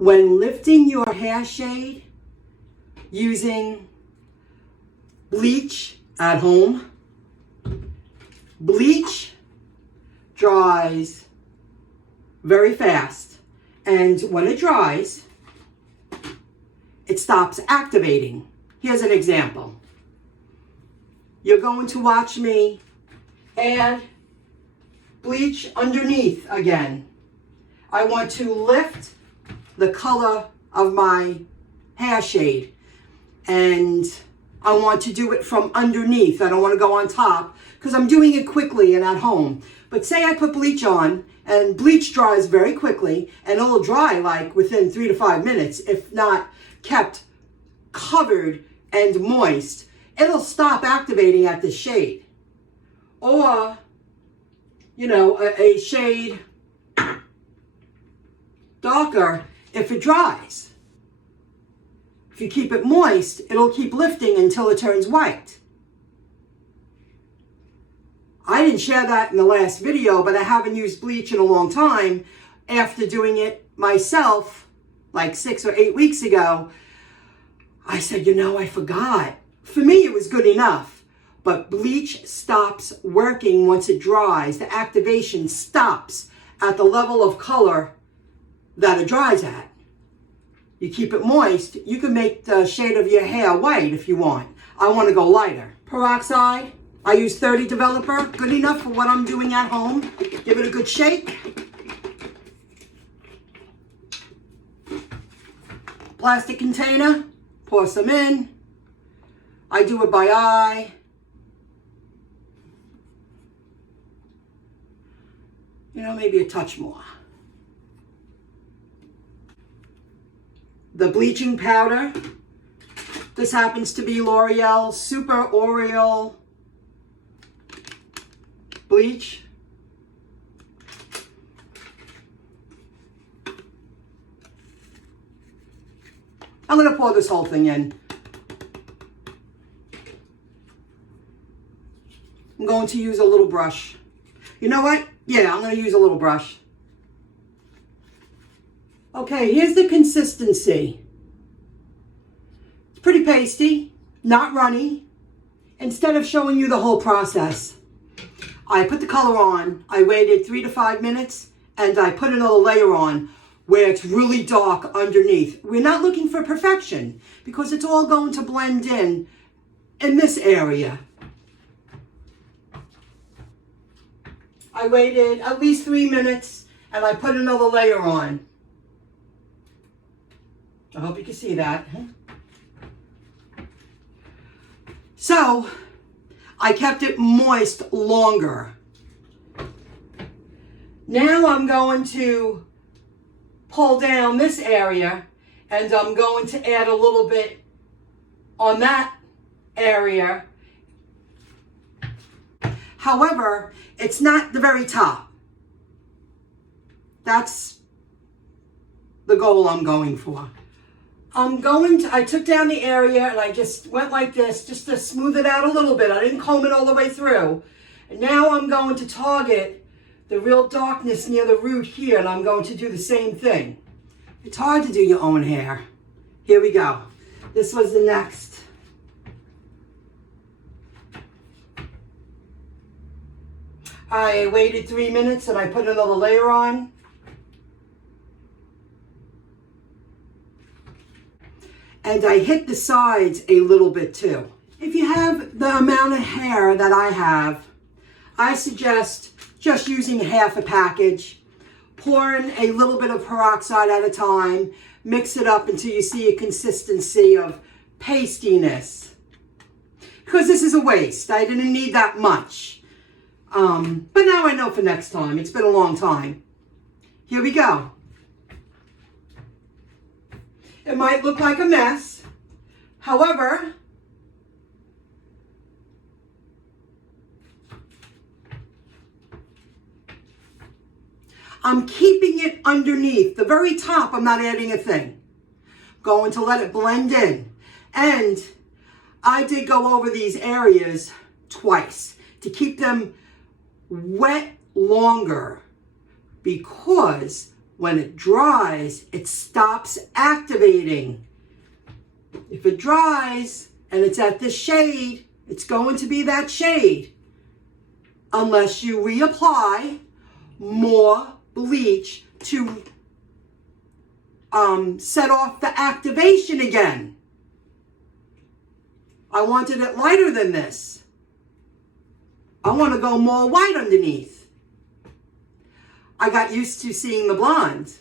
When lifting your hair shade using bleach at home, bleach dries very fast, and when it dries, it stops activating. Here's an example. You're going to watch me add bleach underneath again. I want to lift the color of my hair shade, and I want to do it from underneath. I don't want to go on top because I'm doing it quickly and at home. But say I put bleach on, and bleach dries very quickly, and it'll dry like within 3 to 5 minutes, if not kept covered and moist. It'll stop activating at the shade. Or, you know, a shade darker if it dries. If you keep it moist, it'll keep lifting until it turns white. I didn't share that in the last video, but I haven't used bleach in a long time. After doing it myself, like 6 or 8 weeks ago, I said, you know, I forgot. For me, it was good enough, but bleach stops working once it dries. The activation stops at the level of color that it dries at. You keep it moist, you can make the shade of your hair white if you want. I want to go lighter. Peroxide, I use 30 Developer, good enough for what I'm doing at home. Give it a good shake. Plastic container, pour some in. I do it by eye. You know, maybe a touch more. The bleaching powder. This happens to be L'Oreal Super Oriole bleach. I'm going to pour this whole thing in. I'm going to use a little brush. You know what? Yeah, I'm going to use a little brush. Okay, here's the consistency. It's pretty pasty, not runny. Instead of showing you the whole process, I put the color on, I waited 3 to 5 minutes, and I put another layer on where it's really dark underneath. We're not looking for perfection because it's all going to blend in this area. I waited at least 3 minutes and I put another layer on. I hope you can see that. So, I kept it moist longer. Now I'm going to pull down this area and I'm going to add a little bit on that area. However, it's not the very top. That's the goal I'm going for. I took down the area and I just went like this just to smooth it out a little bit. I didn't comb it all the way through. And now I'm going to target the real darkness near the root here, and I'm going to do the same thing. It's hard to do your own hair. Here we go. This was the next. I waited 3 minutes and I put another layer on. And I hit the sides a little bit too. If you have the amount of hair that I have, I suggest just using half a package, pouring a little bit of peroxide at a time, mix it up until you see a consistency of pastiness. Because this is a waste. I didn't need that much. But now I know for next time. It's been a long time. Here we go. It might look like a mess. However, I'm keeping it underneath. The very top, I'm not adding a thing. Going to let it blend in. And I did go over these areas twice to keep them wet longer, because When it dries, it stops activating. If it dries and it's at this shade, it's going to be that shade. Unless you reapply more bleach to set off the activation again. I wanted it lighter than this. I want to go more white underneath. I got used to seeing the blonde,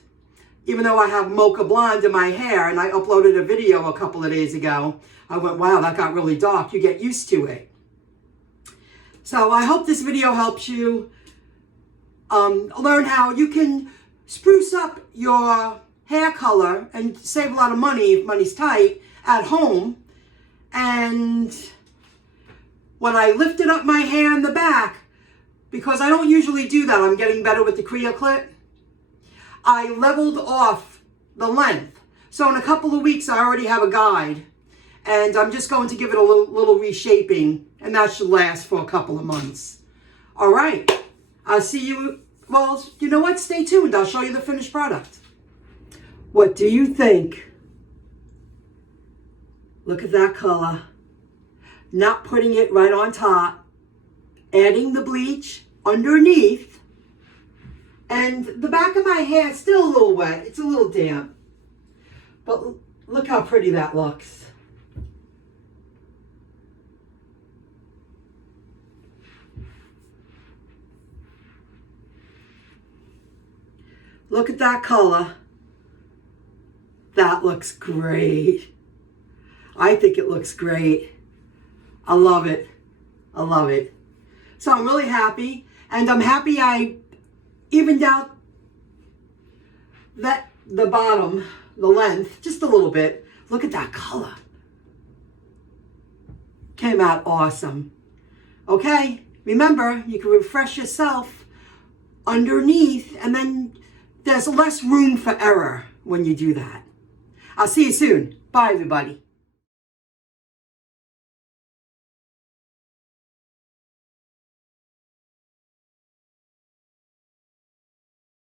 even though I have mocha blonde in my hair, and I uploaded a video a couple of days ago. I went, wow, that got really dark. You get used to it. So I hope this video helps you learn how you can spruce up your hair color and save a lot of money if money's tight at home. And when I lifted up my hair in the back, because I don't usually do that, I'm getting better with the Creo clip, I leveled off the length. So in a couple of weeks, I already have a guide. And I'm just going to give it a little reshaping, and that should last for a couple of months. All right. I'll see you. Well, you know what? Stay tuned. I'll show you the finished product. What do you think? Look at that color. Not putting it right on top. Adding the bleach underneath. And the back of my hair is still a little wet. It's a little damp. But look how pretty that looks. Look at that color. That looks great. I think it looks great. I love it. I love it. So I'm really happy. And I'm happy I evened out the bottom, the length, just a little bit. Look at that color. Came out awesome. Okay, remember, you can refresh yourself underneath, and then there's less room for error when you do that. I'll see you soon. Bye, everybody.